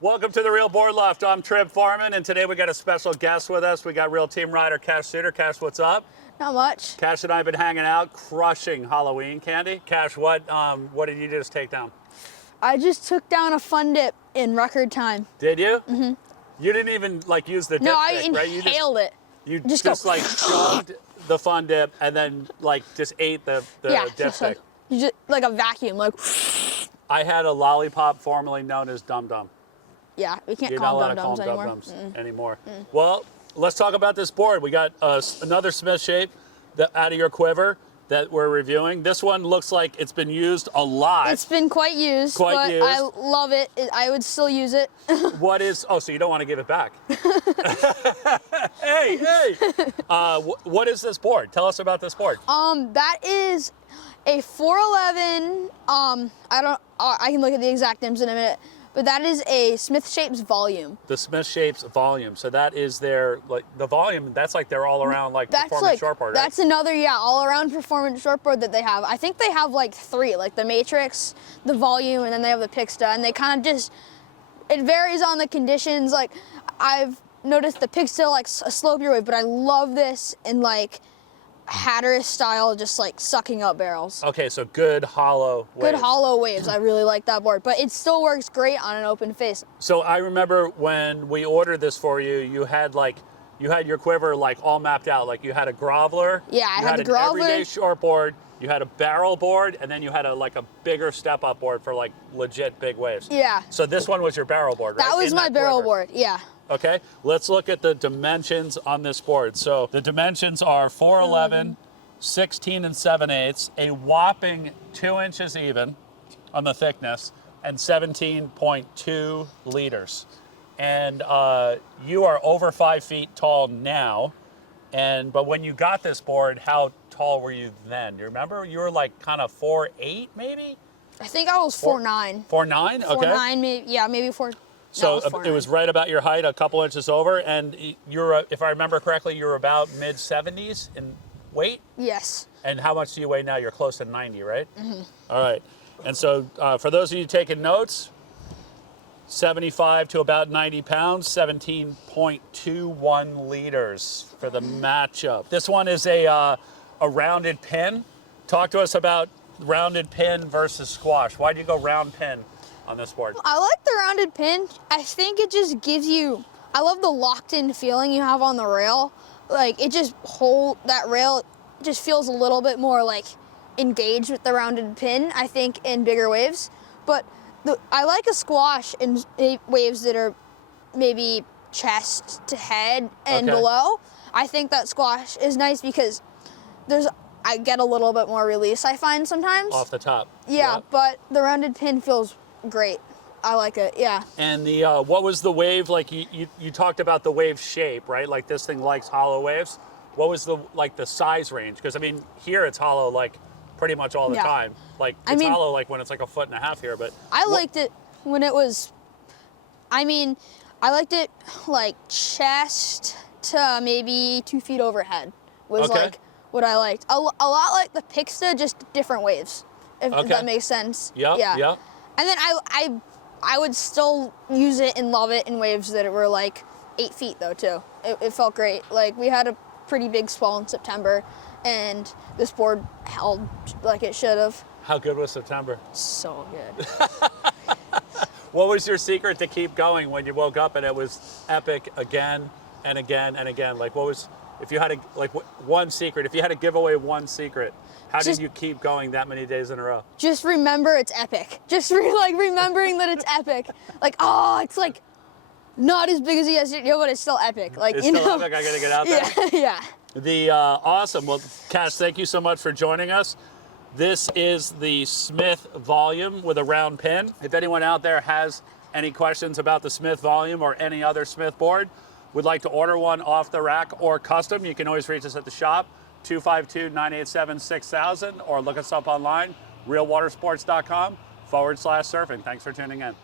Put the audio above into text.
Welcome to the Real Board Loft. I'm Trip Forman, and today we got a special guest with us. We got Real Team Rider Cash Souter. Cash, what's up? Not much. Cash and I have been hanging out, crushing Halloween candy. Cash, what did you just take down? I just took down a fun dip in record time. Did you? Mm-hmm. You didn't even like use the dip stick, right? You inhaled it. You just like shoved the fun dip and then like just ate the dip stick. You just like a vacuum, like. I had a lollipop formerly known as Dum Dum. Yeah, we can't You're call not them allowed to call dum-dums them anymore. Dum-Dums anymore. Well, let's talk about this board. We got another Smith shape out of your quiver that we're reviewing. This one looks like it's been used a lot. It's been quite used, but I love it. I would still use it. What is, oh, so you don't want to give it back. Hey. What is this board? Tell us about this board. That is a 411, I can look at the exact names in a minute, but that is a Smith Shapes Volume. The Smith Shapes Volume. So that is their, like, the volume, that's like their all-around, like, performance shortboard, right? That's another, all-around performance shortboard that they have. I think they have, like, three, like the Matrix, the Volume, and then they have the Pixta, and they kind of just, it varies on the conditions. Like, I've noticed the Pixta, like, a slopier wave, but I love this in, like, Hatteras style, just like sucking up barrels. Okay, so good hollow waves. Good hollow waves. I really like that board, but it still works great on an open face. So I remember when we ordered this for you, you had your quiver like all mapped out. Like you had a groveler. Yeah, I had a groveler. You had an everyday shortboard. You had a barrel board, and then you had a bigger step up board for like legit big waves. Yeah. So this one was your barrel board, right? That was my barrel board. Yeah. Okay, let's look at the dimensions on this board. So the dimensions are 411, 16 7/8, a whopping 2 inches even on the thickness, and 17.2 liters. And you are over 5 feet tall now. But when you got this board, how tall were you then? You remember? You were like kind of 4'8", maybe? I think I was 4'9". 4'9", okay. 4'9", maybe, yeah, maybe 4. So it was right about your height, a couple inches over, and you're, if I remember correctly, you're about mid-70s in weight? Yes. And how much do you weigh now? You're close to 90, right? Mm-hmm. All right. And so for those of you taking notes, 75 to about 90 pounds, 17.21 liters for the matchup. This one is a rounded pin. Talk to us about rounded pin versus squash. Why do you go round pin on this board? I like the rounded pin. I think it just gives you, I love the locked in feeling you have on the rail. Like it just that rail just feels a little bit more like engaged with the rounded pin, I think, in bigger waves. But I like a squash in waves that are maybe chest to head and below. I think that squash is nice because I get a little bit more release, I find sometimes. Off the top. Yeah, yep. But the rounded pin feels great. I like it, yeah. And the what was the wave, like you talked about the wave shape, right? Like this thing likes hollow waves. What was the size range? Because I mean, here it's hollow like pretty much all the time. Like it's hollow like when it's like 1.5 feet here, but. I liked it when it was, I liked it like chest to maybe 2 feet overhead was like what I liked. A lot like the Pixta, just different waves, if that makes sense. Yep, yeah. And then I would still use it and love it in waves that were like 8 feet though too. It felt great. Like we had a pretty big swell in September and this board held like it should have. How good was September? So good. What was your secret to keep going when you woke up and it was epic again and again and again? Like what was, if you had one secret, if you had to give away one secret, how did you keep going that many days in a row? Just remember it's epic. Just remembering that it's epic. Like, oh, it's like not as big as yesterday, but it's still epic. Like, it's still epic. I gotta get out there. Yeah. Awesome. Well, Cash, thank you so much for joining us. This is the Smith Volume with a round pin. If anyone out there has any questions about the Smith Volume or any other Smith board, would like to order one off the rack or custom, you can always reach us at the shop. 252-987-6000, or look us up online, realwatersports.com/surfing. Thanks for tuning in.